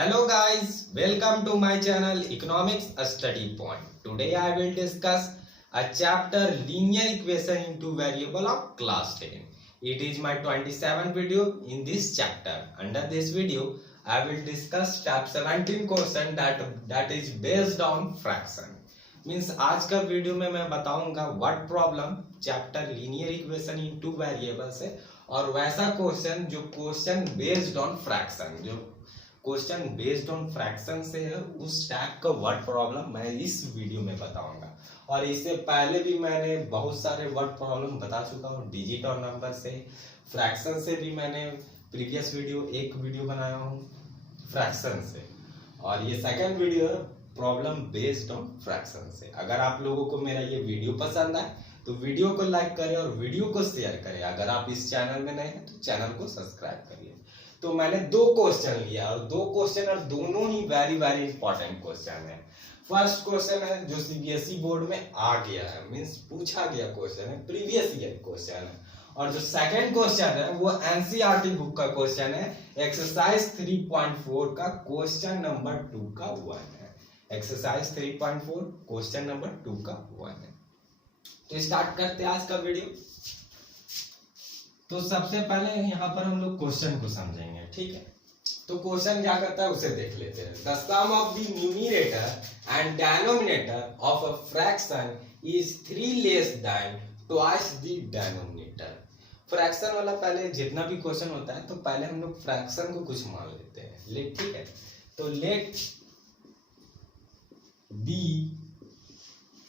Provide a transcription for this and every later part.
Hello guys, welcome to my channel Economics Study Point. Today I will discuss a chapter linear equation in two variable of class 10. It is my 27th video in this chapter. Under this video, I will discuss step 17 question that is based on fraction. Means आज का video में मैं बताऊंगा what problem chapter linear equation in two variables है और वैसा question जो question based on fraction जो क्वेश्चन बेस्ड ऑन फ्रैक्शन से है उस टाइप का वर्ड प्रॉब्लम मैं इस वीडियो में बताऊंगा। और इससे पहले भी मैंने बहुत सारे वर्ड प्रॉब्लम बता चुका हूँ डिजिट और नंबर से, फ्रैक्शन से भी मैंने प्रीवियस एक वीडियो बनाया हूँ फ्रैक्शन से, और ये सेकंड वीडियो है प्रॉब्लम बेस्ड ऑन फ्रैक्शन से। अगर आप लोगों को मेरा ये वीडियो पसंद आए तो वीडियो को लाइक करें और वीडियो को शेयर करें। अगर आप इस चैनल में नए हैं तो चैनल को सब्सक्राइब करिए। तो मैंने दो क्वेश्चन लिया और दो क्वेश्चन और दोनों ही वेरी वेरी इंपॉर्टेंट क्वेश्चन है। फर्स्ट क्वेश्चन है जो सीबीएसई बोर्ड में आ गया है, मींस पूछा गया क्वेश्चन है, प्रीवियस ईयर क्वेश्चन है। और जो सेकंड क्वेश्चन है वो एनसीईआरटी बुक का क्वेश्चन है, एक्सरसाइज 3.4 का क्वेश्चन नंबर 2 का 1 है। एक्सरसाइज 3.4 क्वेश्चन नंबर 2 का 1 है। तो स्टार्ट करते हैं आज का वीडियो। तो सबसे पहले यहाँ पर हम लोग क्वेश्चन को समझेंगे, ठीक है। तो क्वेश्चन क्या करता है उसे देख लेते हैं। The sum of the numerator and denominator of a fraction is 3 less than twice the denominator. Fraction वाला पहले जितना भी क्वेश्चन होता है तो पहले हम लोग फ्रैक्शन को कुछ मान लेते हैं, ठीक है। तो let be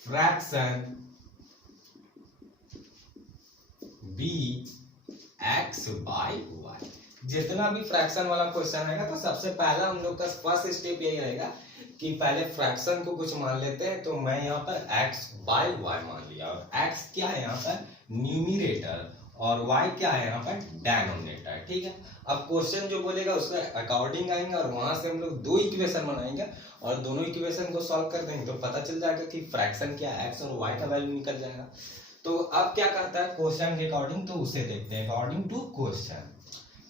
fraction be x by y. जितना भी फ्रैक्शन वाला क्वेश्चन रहेगा तो सबसे पहला हम लोग का फर्स्ट स्टेप यही रहेगा कि पहले फ्रैक्शन को कुछ मान लेते हैं। तो मैं यहाँ पर x बाई वाई मान लिया, और x क्या है यहाँ पर न्यूमरेटर और y क्या है यहाँ पर डिनोमिनेटर, ठीक है। अब क्वेश्चन जो बोलेगा उसके अकॉर्डिंग आएंगे और वहां से हम लोग दो इक्वेशन बनाएंगे और दोनों इक्वेशन को सॉल्व कर देंगे तो पता चल जाएगा कि फ्रैक्शन क्या है, x और y का वैल्यू निकल जाएगा। तो अब क्या करता है क्वेश्चन के अकॉर्डिंग, तो उसे देखते हैं। अकॉर्डिंग टू क्वेश्चन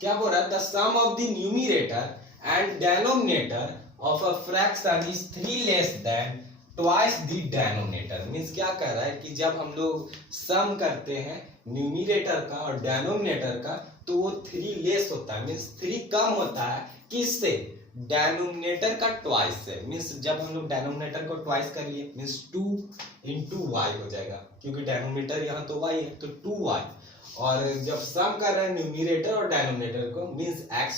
क्या बोल रहा है, the sum of the numerator and denominator of a fraction is 3 less than twice the denominator. Means क्या कह रहा है कि जब हम लोग सम करते हैं न्यूमरेटर का और डिनोमिनेटर का तो वो 3 लेस होता है, मींस 3 कम होता है किससे, डिनोमिनेटर का ट्वाइस से। मींस जब हम लोग डिनोमिनेटर को ट्वाइस करिए मींस 2 इंटू वाई हो जाएगा, क्योंकि डिनोमिनेटर यहाँ तो y है तो 2y। और जब सम कर रहे हैं न्यूमरेटर और डिनोमिनेटर को मींस x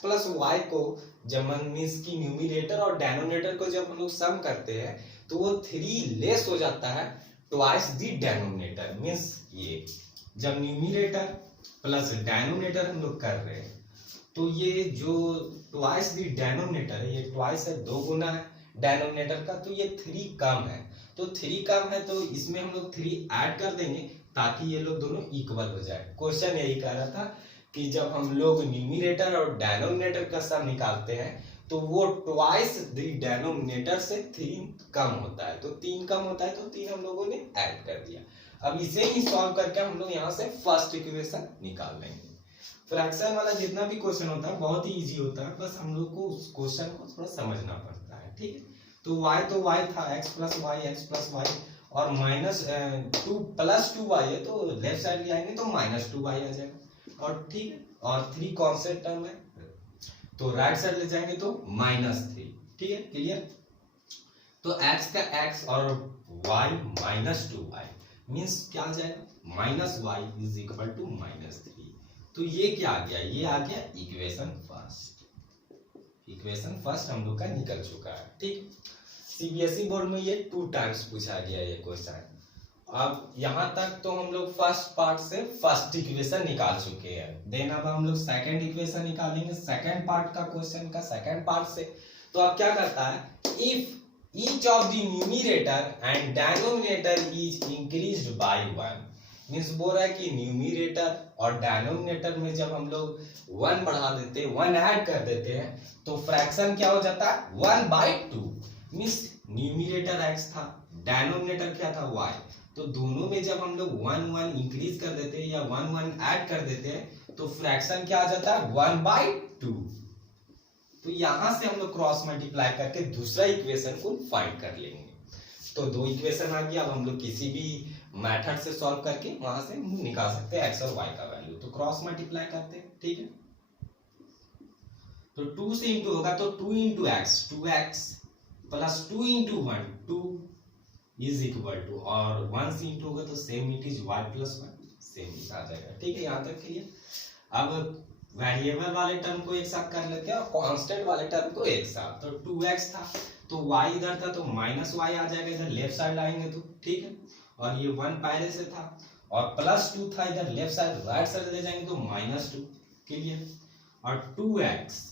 प्लस वाई को जब मींस की न्यूमरेटर और डिनोमिनेटर को जब हम लोग सम करते हैं तो वो 3 लेस हो जाता है ट्वाइस द डिनोमिनेटर। मींस ये जब न्यूमरेटर प्लस डिनोमिनेटर हम लोग कर रहे हैं तो ये जो ट्वाइस द डिनोमिनेटर है, ये ट्वाइस है 2 गुना है डिनोमिनेटर का, तो ये 3 कम है। तो 3 कम है तो इसमें हम लोग 3 ऐड कर देंगे ताकि ये लोग दोनों इक्वल हो जाए। क्वेश्चन यही कह रहा था कि जब हम लोग न्यूमरेटर और डिनोमिनेटर का सम निकालते हैं तो वो ट्वाइस द डिनोमिनेटर से 3 कम होता है, तो 3 कम होता है तो 3 हम लोगों ने ऐड कर दिया। अब इसे ही सॉल्व करके हम लोग यहाँ से फर्स्ट इक्वेशन निकाल लेंगे। फ्रैक्शन वाला जितना भी क्वेश्चन होता है बहुत ही इजी होता है, बस हम लोग को उस क्वेश्चन को थोड़ा समझना पड़ता है, ठीक है। तो y था x प्लस वाई और -2 प्लस 2y है तो लेफ्ट साइड ले आएंगे तो -2y आ जाएगा, और ठीक है। और 3 कांस्टेंट टर्म है तो राइट साइड ले जाएंगे तो -3, ठीक है, क्लियर। तो x का x और y -2y मींस क्या आ जाएगा -y इज इक्वल टू -3। तो ये क्या आ गया, ये आ गया इक्वेशन फर्स्ट हम लोग का निकल चुका है, ठीक। सीबीएसई बोर्ड में ये 2 टाइम्स पूछा गया ये क्वेश्चन। अब यहाँ तक तो हम लोग फर्स्ट पार्ट से फर्स्ट इक्वेशन निकाल चुके हैं। देन अब हम लोग सेकंड इक्वेशन निकालेंगे सेकंड पार्ट का क्वेश्चन का सेकंड पार्ट से। तो अब क्या करता है, if each of the numerator and denominator is increased by 1। Means बोल रहा है कि न्यूमरेटर और डिनोमिनेटर में जब हम लोग 1 बढ़ा देते हैं, 1 ऐड कर देते हैं तो फ्रैक्शन क्या हो जाता है 1/2। मींस न्यूमरेटर x था, डिनोमिनेटर क्या था y, तो दोनों में जब हम लोग 1 इंक्रीज कर देते हैं या 1 ऐड कर देते हैं तो फ्रैक्शन क्या आ जाता है 1/2। तो यहां से हम लोग क्रॉस मल्टीप्लाई करके दूसरा इक्वेशन को फाइंड कर लेंगे। तो दो इक्वेशन आ गया, अब हम लोग किसी भी मेथड से सॉल्व करके वहां से निकाल सकते हैं एक्स और वाई का वैल्यू। तो क्रॉस मल्टीप्लाई करते हैं, ठीक है। तो 2 से इंटू होगा तो 2 into x, 2x plus 2 into 1, 2 is equal to, और 1 से इंटू होगा तो same it is y plus 1, same आ जाएगा, ठीक है। यहाँ तक क्लियर। अब वेरिएबल वाले टर्म को एक साथ कर लेते हैं और कांस्टेंट वाले टर्म को एक साथ। तो 2x था तो y इधर था तो माइनस y आ जाएगा, इधर लेफ्ट साइड आएंगे तो, ठीक है। और ये 1 पहले से था और प्लस 2 था, इधर लेफ्ट साइड राइट साइड ले जाएंगे तो माइनस 2, क्लियर। और 2x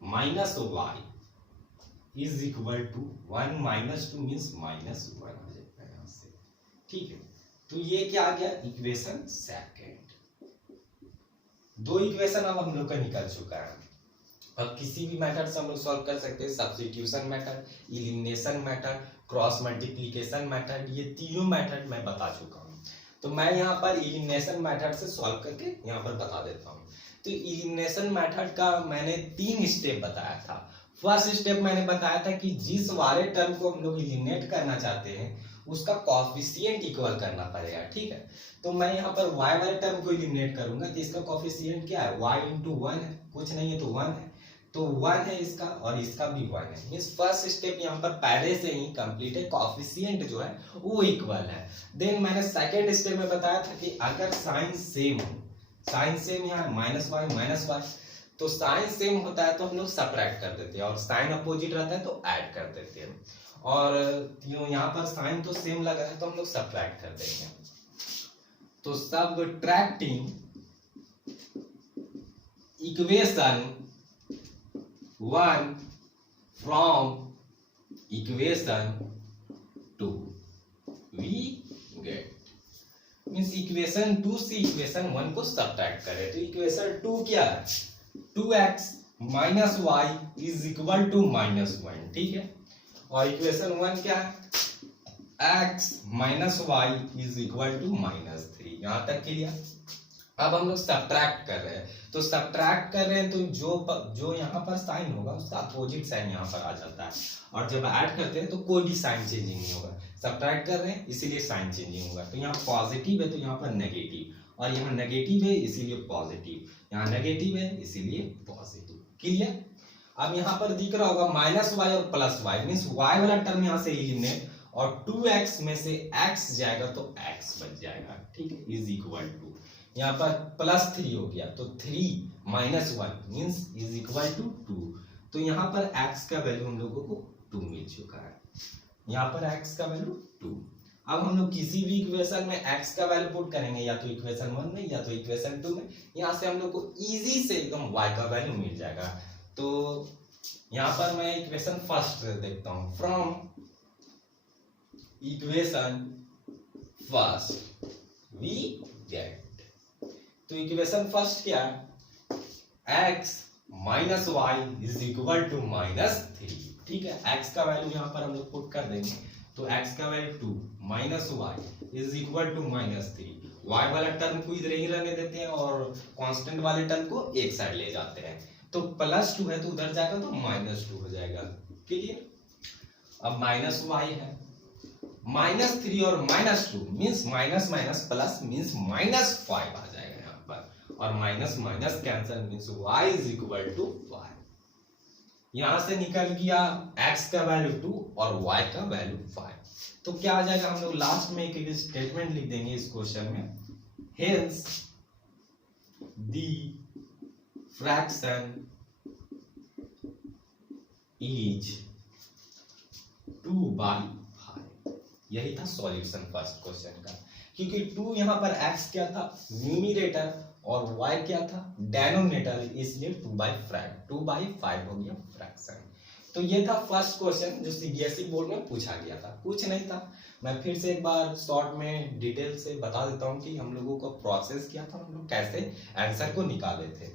minus y is equal to 1 minus 2 means minus 1 आ जाएगा यहाँ से, ठीक है। तो ये क्या आ गया, इक्वेशन सेकेंड। दो इक्वेशन अब हम लोग का निकल चुका है। अब किसी भी मेथड से हम लोग सॉल्व कर सकते हैं, substitution method, elimination method, cross multiplication method, ये तीनों मेथड मैं बता चुका हूँ। तो मैं यहाँ पर एलिमिनेशन मेथड से सॉल्व करके यहाँ पर बता देता हूँ। तो एलिमिनेशन मेथड का मैंने 3 स्टेप बताया था। फर्स्ट स्टेप मैंने बताया था कि जिस वाले टर्म को हम लोग एलिमिनेट करना चाहते हैं उसका कॉफिशिएंट इक्वल करना पड़ेगा, ठीक है। तो मैं यहाँ पर y वाले टर्म को एलिमिनेट करूंगा तो इसका कॉफिशिएंट क्या है, y इंटू 1 है, कुछ नहीं है तो 1 है, तो 1 है इसका और इसका भी 1 है। मींस फर्स्ट स्टेप यहाँ पर पहले से ही कंप्लीट है, कॉफिशिएंट जो है वो इक्वल है। देन मैंने सेकेंड स्टेप में बताया था कि अगर साइन सेम हो, साइन सेम यहाँ माइनस वाई, तो साइन सेम होता है तो हम लोग सब्ट्रैक्ट कर देते हैं, और साइन अपोजिट रहता है तो ऐड कर देते हैं। और यहाँ पर साइन तो सेम लगा है तो हम लोग सब्ट्रैक्ट कर देंगे। तो subtracting equation 1 from equation 2 we get, means equation 2 से इक्वेशन 1 को सब्ट्रैक्ट करें तो इक्वेशन 2 क्या है, 2x minus y is equal to minus 1, ठीक है। और इक्वेशन 1 क्या है, x minus y is equal to minus 3, यहाँ तक क्लियर। अब हम लोग सब्ट्रैक्ट कर रहे हैं, तो सब्ट्रैक्ट कर रहे हैं तो जो यहाँ पर साइन होगा उसका अपोजिट साइन यहाँ पर आ जाता है, और जब ऐड करते हैं तो कोई भी साइन चेंजिंग नहीं होगा। सब्ट्रैक्ट कर रहे हैं इसीलिए साइन चेंजिंग होगा, तो यहाँ पॉजिटिव है तो यहाँ पर नेगेटिव, और यहाँ नेगेटिव है इसीलिए पॉजिटिव, यहाँ नेगेटिव है इसीलिए पॉजिटिव, क्लियर। अब यहाँ पर दिख रहा होगा माइनस वाई और प्लस वाई, मीन्स वाई वाला टर्म यहाँ से एलिमिनेट, और 2x में से x जाएगा तो x बच जाएगा, ठीक है, इज इक्वल टू, यहाँ पर प्लस 3 हो गया तो 3 minus 1 means is equal to 2। तो यहाँ पर x का वैल्यू हम लोगों को 2 मिल चुका है, यहाँ पर x का वैल्यू 2। अब हम लोग किसी भी इक्वेशन में x का वैल्यू पुट करेंगे, या तो इक्वेशन 1 में या तो इक्वेशन 2 में, यहाँ से हम लोग को इजी से एकदम y का वैल्यू मिल जाएगा। तो यहाँ पर मैं इक्वेशन फर्स्ट देखता हूँ, from equation first we get, तो इक्वेशन फर्स्ट क्या है, x minus y is equal to minus 3, ठीक है। x का वैल्यू यहाँ पर हम लोग पुट कर देंगे, तो x का value 2 minus y is equal to minus 3, y वाला टर्म को इधर ही रहने देते हैं और कांस्टेंट वाले टर्म को एक साइड ले जाते हैं, तो प्लस 2 है तो उधर जाएगा तो माइनस 2 हो जाएगा, क्लियर। अब माइनस वाई है, माइनस 3 और minus 2 means minus minus plus means minus 5 आ जाएगा यहाँ पर, और minus minus cancel means y is equal to 5। यहां से निकल गया x का वैल्यू 2 और y का वैल्यू 5। तो क्या आ जाएगा, हम लोग लास्ट में एक स्टेटमेंट लिख देंगे इस क्वेश्चन में, हेंस द फ्रैक्शन इज 2/5। यही था सॉल्यूशन फर्स्ट क्वेश्चन का, क्योंकि 2 यहाँ पर x क्या था, न्यूमरेटर, और y क्या था, डेनोमिनेटर, इसलिए 2/5 हो गया फ्रैक्शन। तो ये था फर्स्ट क्वेश्चन जो सीबीएसई बोर्ड में पूछा गया था, कुछ नहीं था। मैं फिर से एक बार शॉर्ट में डिटेल से बता देता हूँ कि हम लोगों का प्रोसेस क्या था, हम लोग कैसे आंसर को निकाले थे।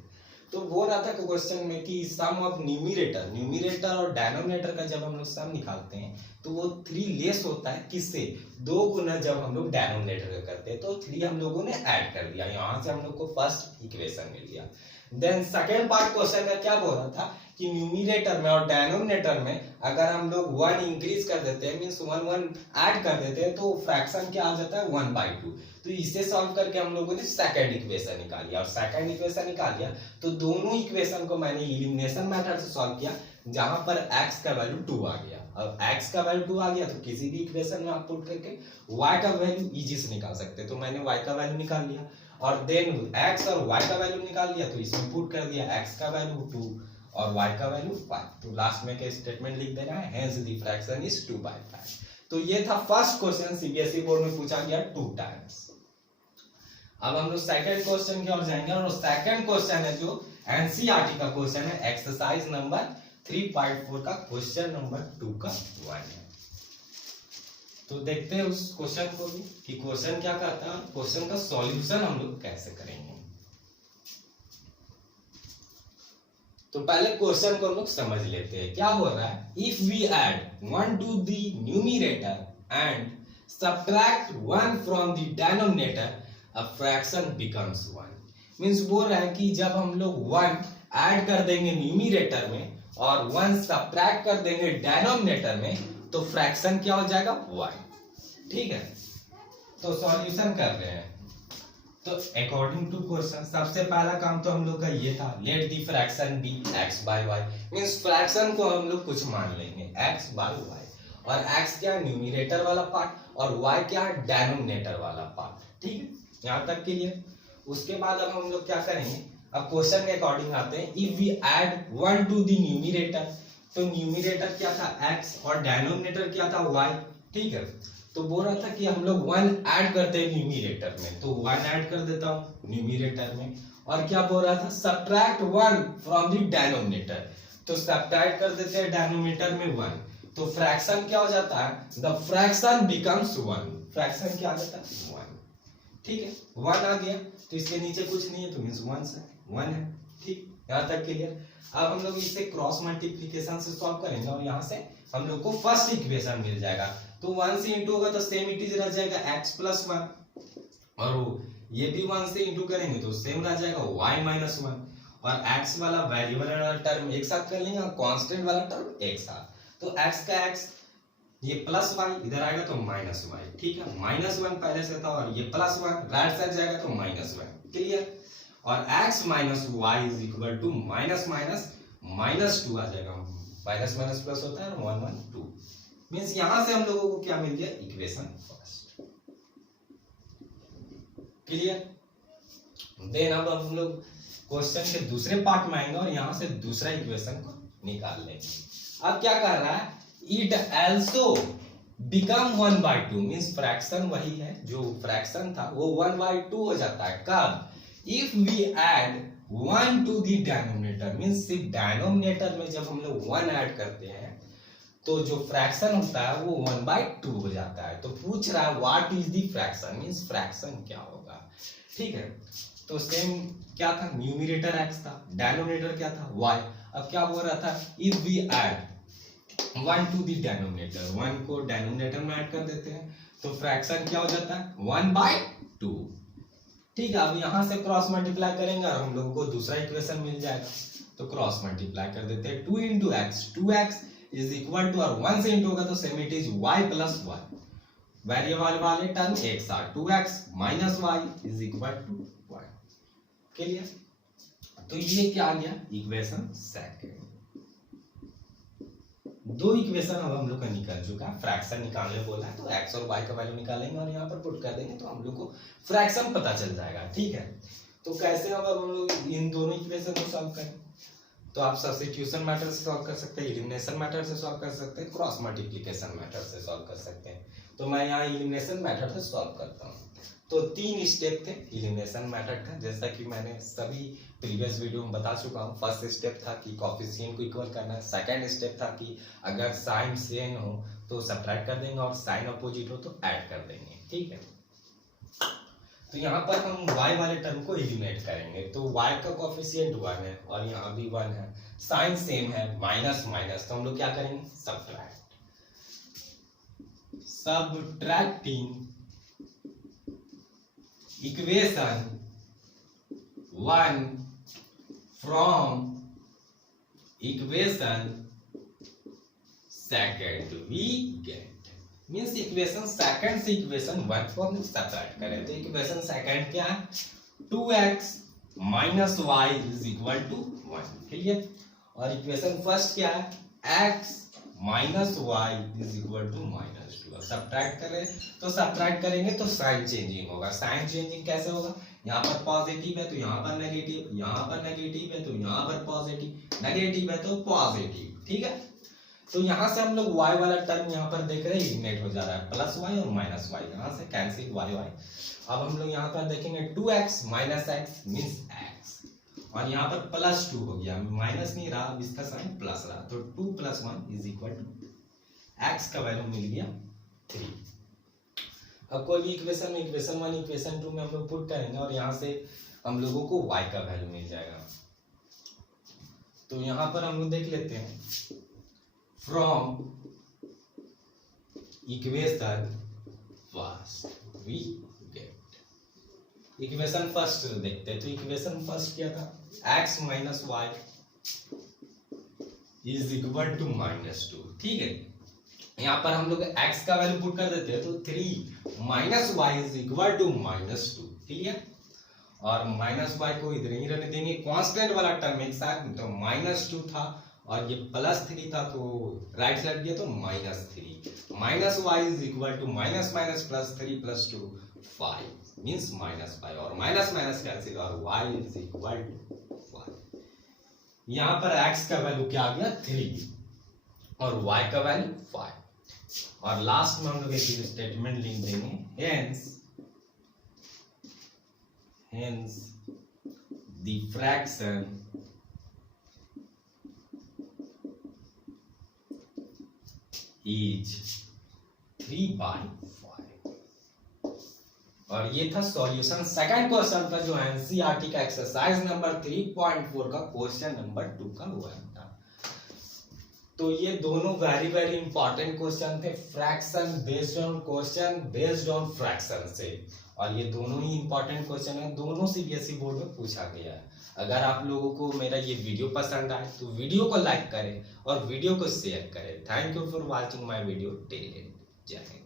तो बोल रहा था क्वेश्चन में कि सम ऑफ न्यूमरेटर और डेनोमिनेटर का जब हम लोग सम निकालते हैं तो वो 3 लेस होता है, किससे, 2 गुना जब हम लोग डेनोमिनेटर का करते हैं, तो 3 हम लोगों ने ऐड कर दिया, यहाँ से हम लोग को फर्स्ट इक्वेशन मिल गया। देन सेकेंड पार्ट क्वेश्चन का क्या बोल रहा था कि न्यूमिनेटर में और डेनोमिनेटर में अगर हम लोग 1 इंक्रीज कर देते हैं मींस 1 1 ऐड कर देते हैं तो फ्रैक्शन क्या आ जाता है 1/2। तो इसे सॉल्व करके हम लोगों ने सेकंड इक्वेशन निकाल लिया और सेकंड इक्वेशन निकाल लिया तो दोनों इक्वेशन को मैंने एलिमिनेशन मेथड से सॉल्व किया जहां पर x का वैल्यू 2 आ गया। अब x का वैल्यू 2 आ गया तो किसी भी इक्वेशन में आप पुट करके y का वैल्यू इजी से निकाल सकते हैं। तो मैंने y का वैल्यू निकाल लिया और देन x और y का वैल्यू निकाल लिया तो इसमें पुट कर दिया x का वैल्यू 2 और y का वैल्यू 5। तो लास्ट में क्या स्टेटमेंट लिख देना है हेंस द फ्रैक्शन इज 2/5। तो ये था फर्स्ट क्वेश्चन सीबीएसई बोर्ड में पूछा गया 2 टाइम्स। अब हम लोग सेकंड क्वेश्चन की ओर जाएंगे और सेकंड क्वेश्चन है जो एनसीईआरटी का क्वेश्चन है एक्सरसाइज नंबर 3.4 का क्वेश्चन नंबर 2 का 1 है। तो देखते हैं उस क्वेश्चन को भी कि क्वेश्चन क्या कहता है, क्वेश्चन का सॉल्यूशन हम लोग कैसे करेंगे। तो पहले क्वेश्चन को हम लोग समझ लेते हैं क्या हो रहा है। If we add 1 to the numerator and subtract 1 from the denominator a fraction becomes 1। Means बोल रहा है कि जब हम लोग 1 ऐड कर देंगे न्यूमरेटर में और 1 सब्ट्रैक्ट कर देंगे डिनोमिनेटर में तो फ्रैक्शन क्या हो जाएगा 1। ठीक है, तो सॉल्यूशन कर रहे हैं। तो अकॉर्डिंग टू क्वेश्चन सबसे पहला काम तो हम लोग का ये था let the fraction be x/y। Means fraction को हम लोग कुछ मान लेंगे x/y और x क्या न्यूमरेटर वाला पार्ट और y क्या डिनोमिनेटर वाला पार्ट। ठीक है, यहाँ तक क्लियर। उसके बाद अब हम लोग क्या करेंगे, अब क्वेश्चन के अकॉर्डिंग आते हैं। If we add 1 to the numerator, तो न्यूमरेटर क्या था x और डिनोमिनेटर क्या था y। ठीक है, तो बोल रहा था कि हम लोग 1 ऐड करते हैं न्यूमरेटर में, तो 1 ऐड कर देता हूँ न्यूमरेटर में। और क्या बोल रहा था सब्ट्रैक्ट 1 फ्रॉम द डिनोमिनेटर, तो सब्ट्रैक्ट कर देते हैं डिनोमिनेटर में 1 तो फ्रैक्शन क्या हो जाता है द फ्रैक्शन बिकम्स 1। फ्रैक्शन क्या आ जाता है 1। ठीक है, 1 आ गया तो इसके नीचे कुछ नहीं है तो मींस 1 है। ठीक, यहाँ तक क्लियर। अब हम लोग इसे क्रॉस मल्टीप्लिकेशन से सॉल्व करेंगे और यहाँ से हम लोग को फर्स्ट इक्वेशन मिल जाएगा। तो 1 से इंटू होगा तो सेम इट इज रह जाएगा x+1 और ये भी 1 से इंटू करेंगे तो सेम रह जाएगा y-1 और x वाला वेरिएबल वाला टर्म एक साथ कर लेंगे और कांस्टेंट वाला टर्म एक साथ। तो x का x ये प्लस वाई इधर आएगा तो माइनस वाई। ठीक है, -1 पहले से था और ये +1 राइट साइड जाएगा तो -1। क्लियर, और x minus y is equal to minus minus 2 आ जाएगा। माइनस माइनस प्लस होता है 1 1 2 मींस यहां से हम लोगों को क्या मिल गया इक्वेशन फर्स्ट। क्लियर, देन अब हम लोग क्वेश्चन के दूसरे पार्ट में आएंगे और यहां से दूसरा इक्वेशन को निकाल लेंगे। अब क्या कर रहा है it also become 1/2 means fraction वही है जो फ्रैक्शन था वो 1/2 हो जाता है कब if we add 1 to the denominator means सिर्फ डिनोमिनेटर में जब हम लोग 1 ऐड करते हैं तो जो फ्रैक्शन होता है वो 1/2 हो जाता है। तो पूछ रहा है what is the fraction means fraction क्या होगा। ठीक है, तो सेम क्या था न्यूमरेटर x था डिनोमिनेटर क्या था y। अब क्या बोल रहा था if we add 1 to the denominator 1 को डिनोमिनेटर में ऐड कर देते हैं तो फ्रैक्शन क्या हो जाता है 1/2। ठीक है, अब यहां से क्रॉस मल्टीप्लाई करेंगे और हम लोगों को दूसरा इक्वेशन मिल जाएगा। तो क्रॉस मल्टीप्लाई कर देते हैं 2 into x 2x is equal to और 1 से इंटू होगा तो same it is y+1 variable वाले टर्म एक साथ 2x minus y is equal to 1। Clear, तो ये क्या आ गया इक्वेशन सेकंड। दो इक्वेशन अब हम लोग का निकल चुका है। फ्रैक्शन निकालने बोला है तो x और y का वैल्यू निकालेंगे और यहाँ पर पुट कर देंगे तो हम लोग को फ्रैक्शन पता चल जाएगा। ठीक है, तो कैसे अब हम लोग इन दोनों इक्वेशन को सॉल्व करें, तो आप सब्स्टिट्यूशन मेथड से सॉल्व कर सकते हैं, एलिमिनेशन मेथड से सॉल्व कर सकते हैं, क्रॉस मल्टीप्लिकेशन मेथड से सॉल्व कर सकते हैं। तो मैं यहाँ एलिमिनेशन मेथड से सॉल्व करता हूँ। तो 3 स्टेप थे एलिमिनेशन मेथड का, जैसा कि मैंने सभी प्रीवियस वीडियो में बता चुका हूँ। फर्स्ट स्टेप था कि कोएफिशिएंट को इक्वल करना है। सेकंड स्टेप था कि अगर साइन सेम हो तो सब्ट्रैक्ट कर देंगे और साइन अपोजिट हो तो ऐड कर देंगे। ठीक है, तो यहाँ पर हम y वाले टर्म को एलिमिनेट करेंगे तो y का कोएफिशिएंट 1 है और यहाँ भी 1 है, साइन सेम है माइनस माइनस, तो हम लोग क्या करेंगे subtracting equation 1 from equation second we get, means equation second से इक्वेशन वन को हम सब्ट्रैक्ट करें तो इक्वेशन सेकंड क्या है 2x minus y is equal to 1, clear. और इक्वेशन फर्स्ट क्या है x minus y is equal to -2। Subtract करें तो सब्ट्रैक्ट करेंगे तो साइन चेंजिंग होगा। साइन चेंजिंग कैसे होगा, यहाँ पर पॉजिटिव है तो यहाँ पर नेगेटिव, यहाँ पर नेगेटिव है तो यहाँ पर पॉजिटिव, नेगेटिव है तो पॉजिटिव, ठीक है। तो यहाँ से हम लोग y वाला टर्म यहाँ पर देख रहे हैं इग्नेट हो जा रहा है, प्लस y और माइनस y, यहाँ से कैंसिल y y। अब हम लोग यहाँ पर देखेंगे 2x minus x means x, और यहाँ पर +2 हो गया, माइनस नहीं रहा, अब इसका साइन प्लस रहा, तो 2 + 1 इज इक्वल टू x का वैल्यू मिल गया 3। अब कोई भी इक्वेशन में इक्वेशन 1 इक्वेशन 2 में हम लोग पुट करेंगे और यहाँ से हम लोगों को y का वैल्यू मिल जाएगा। तो यहाँ पर हम लोग देख लेते हैं from equation first we get, equation first देखते हैं। तो इक्वेशन फर्स्ट क्या था, x minus y is equal to -2, ठीक है। यहाँ पर हम लोग x का वैल्यू पुट कर देते हैं तो 3 minus y is equal to -2, clear. और माइनस वाई को इधर ही रहने देंगे, कांस्टेंट वाला टर्म एक साथ, तो -2 था और ये +3 था तो राइट साइड गया तो -3, minus y is equal to minus minus +3 + 2 5 means -5, और माइनस माइनस कैंसिल और y इज इक्वल टू 5। यहाँ पर x का वैल्यू क्या आ गया 3 और y का वैल्यू 5। और लास्ट में हम लोग एक स्टेटमेंट लिख देंगे, hence the fraction is 3/5। और ये था सॉल्यूशन सेकंड क्वेश्चन का जो एनसीईआरटी का एक्सरसाइज नंबर 3.4 का क्वेश्चन नंबर 2 का हुआ था। तो ये दोनों वेरी वेरी इंपॉर्टेंट क्वेश्चन थे, fraction based on question based on fraction से, और ये दोनों ही इंपॉर्टेंट क्वेश्चन है, दोनों सीबीएसई बोर्ड में पूछा गया है। अगर आप लोगों को मेरा ये वीडियो पसंद आए तो वीडियो को लाइक करें और वीडियो को शेयर करें। Thank you for watching my video till and. जय हिंद।